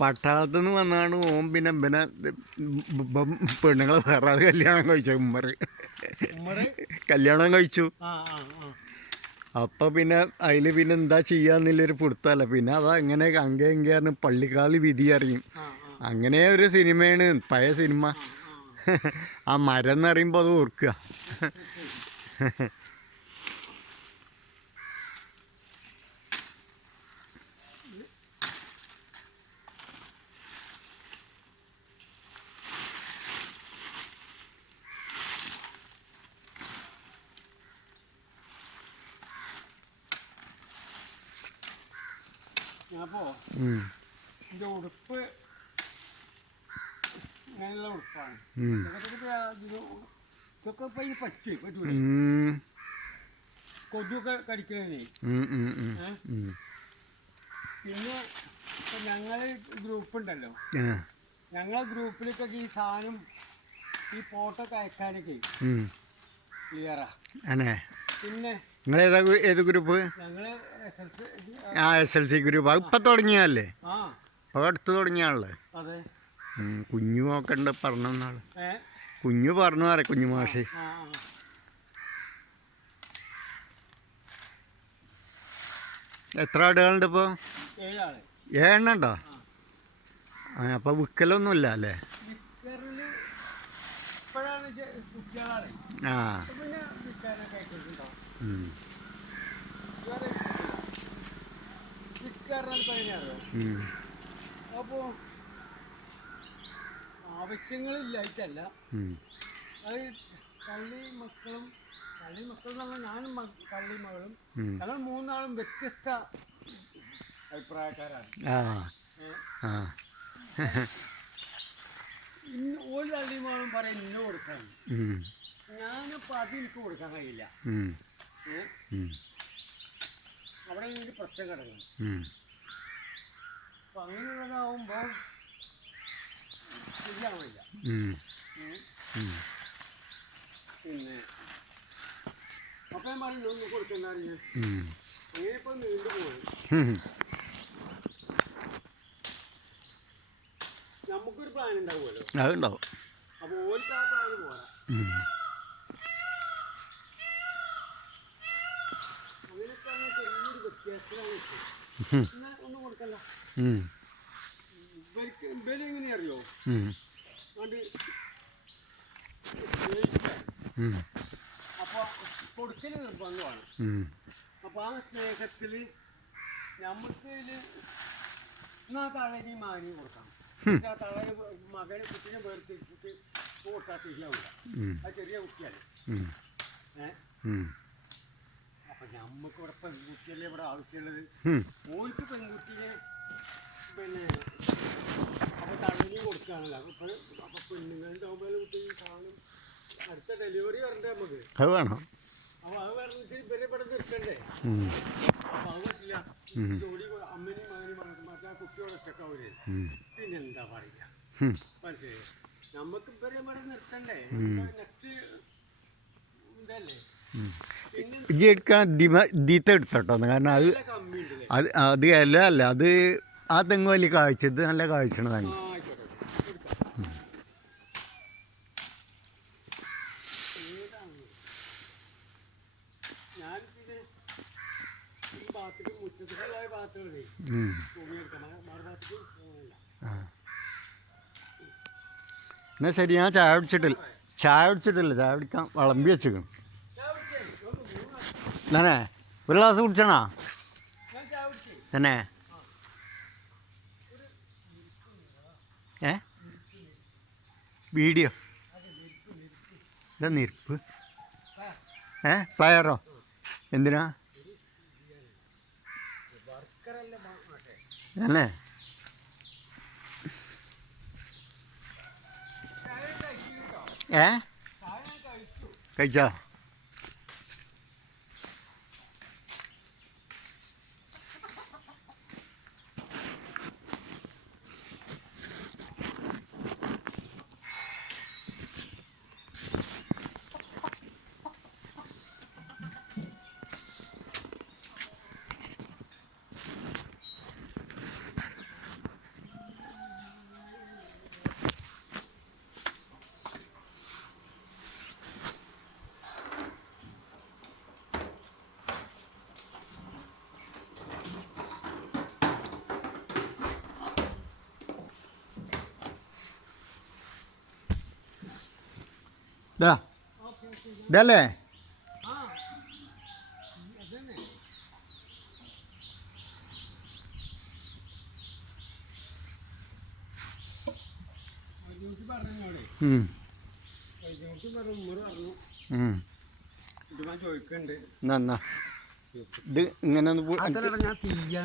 പട്ടാളത്തു നിന്ന് വന്നാണ് ഓം പിന്നെ പെണ്ണുങ്ങളെ വേറെ കല്യാണം കഴിച്ചു കല്യാണം കഴിച്ചു. അപ്പോൾ പിന്നെ അതിൽ പിന്നെ എന്താ ചെയ്യാന്നുള്ളൊരു പിടുത്തല്ല. പിന്നെ അതാ അങ്ങനെ അങ്ങേന്ന് പള്ളിക്കാളി വിധി അറിയും. അങ്ങനെ ഒരു സിനിമയാണ് പഴയ സിനിമ. ആ മരം എന്ന് പറയുമ്പോൾ അത് ഓർക്കുക. അപ്പോൾ എൻ്റെ ഉടുപ്പ് അങ്ങനെയുള്ള ഉടുപ്പാണ്. ഇതൊക്കെ ഇപ്പം ഈ പറ്റൂല കൊതുക്കെ കടിക്കുന്നതിന്. പിന്നെ ഞങ്ങൾ ഗ്രൂപ്പുണ്ടല്ലോ, ഞങ്ങളെ ഗ്രൂപ്പിലൊക്കെ ഈ സാധനം ഈ ഫോട്ടോ ഒക്കെ അയക്കാനൊക്കെ ക്ലിയറാ. പിന്നെ ഏത് ഗ്രൂപ്പ്? ഞങ്ങള് SLC ഗ്രൂപ്പ്. അത് ഇപ്പം തുടങ്ങിയല്ലേ? അത് അടുത്ത് തുടങ്ങിയാണല്ലേ? അതെ. കുഞ്ഞു നോക്കണ്ട പറഞ്ഞാള് കുഞ്ഞു പറഞ്ഞു പറയാം. കുഞ്ഞു മാഷി എത്ര ആടുകളുണ്ട് ഇപ്പോൾ? 7 ഉണ്ടോ? അപ്പോൾ വിൽക്കലൊന്നുമില്ല അല്ലേ? ആ അപ്പോൾ ആവശ്യങ്ങളില്ലായിട്ടല്ല, അത് കള്ളി മക്കളും എന്ന് പറഞ്ഞാൽ ഞാനും കള്ളി മകളും ഞങ്ങൾ 3 ആളും വ്യത്യസ്ത അഭിപ്രായക്കാരാണ്. ഒരു കള്ളി മകളും പറയാൻ ഇന്ന കൊടുക്കാൻ, ഞാനിപ്പോൾ അത് എനിക്ക് കൊടുക്കാൻ കഴിയില്ല. അവിടെ എനിക്ക് പ്രശ്നം കിടക്കണം. അപ്പം അങ്ങനെയുള്ളതാവുമ്പോൾ ശരിയാവില്ല. പിന്നെ അപ്പം ഞാൻ പറഞ്ഞു ഒന്ന് കൊടുക്കണ്ട. അങ്ങനെയിപ്പോൾ നീണ്ടു പോയി. നമുക്കൊരു പ്ലാൻ ഉണ്ടാവുമല്ലോ, അതുണ്ടാവും. അപ്പോൾ ഓർക്ക് ആ പ്ലാൻ പോരാ. അങ്ങനെയൊക്കെ ചെറിയൊരു വ്യത്യാസമാണ്. ഒന്നും കൊടുക്കല്ല. ഇവര് എങ്ങനെ അറിയോ, അപ്പോൾ കൊടുക്കൽ നിർബന്ധമാണ്. അപ്പോൾ ആ സ്നേഹത്തിൽ നമുക്ക് എന്നാ തളരി മാനി കൊടുക്കാം. തളര് മകനെ കുട്ടിനെ വേർതിരിച്ചിട്ട് കൊടുത്താൽ ശരിയാവില്ല. അത് ചെറിയ കുട്ടിയല്ലേ. അപ്പം നമുക്ക് ഇവിടെ പെൺകുട്ടിയല്ലേ ഇവിടെ ആവശ്യമുള്ളത്. ഓർക്ക് പെൺകുട്ടിയെ പിന്നെ അപ്പോൾ തളരി കൊടുക്കുകയാണല്ലോ. അപ്പോൾ പെണ്ണുങ്ങളുടെ ആകുമ്പോൾ കുട്ടി കാണും. അടുത്ത ഡെലിവറി വരണ്ടേ നമുക്ക്? അത് വേണം. അപ്പോൾ അത് വരണിച്ച് ഇവരെ ഇവിടെ നിർത്തണ്ടേ? അപ്പോൾ അത് പറ്റില്ല. ജോലി അമ്മനും മകനും മറ്റേ ആ കുട്ടിയോട് ഒറ്റക്കാവൂലേ? പിന്നെന്താ പറയുക, മനസ്സിലായി? നമുക്ക് ഇവരെ ഇവിടെ നിർത്തണ്ടേ? നെക്സ്റ്റ് ഇതല്ലേ ഇജ്ജ് എടുക്കാൻ ദീത്ത എടുത്തോട്ടോ. കാരണം അത് അല്ല അത് ആ തെങ്ങ് വലിയ കാഴ്ച, ഇത് നല്ല കാഴ്ചയാണ് തെങ്ങ്. എന്നാ ശരി, ഞാൻ ചായ കുടിച്ചിട്ടില്ല. ചായ കുടിക്കാൻ വിളമ്പി വെച്ചിരിക്കണം. തന്നെ ഒരു ഗ്ലാസ് കുടിച്ചണോ തന്നെ? വീഡിയോ ഇതാ നിരപ്പ് പ്ലയറോ? എന്തിനാ തന്നെ? കഴിച്ചോ? ഇതാ ഇതല്ലേ ആ അതന്നെ ജ്യൂട്ടി പറഞ്ഞോടെ ജ്യൂട്ടി പറഞ്ഞു ഉമ്മറ് പറഞ്ഞു ഇത് ഞാൻ ചോദിക്കുന്നുണ്ട് എന്നാ ഇത് ഇങ്ങനെ ഒന്ന് അതല്ല ഞാൻ തീയ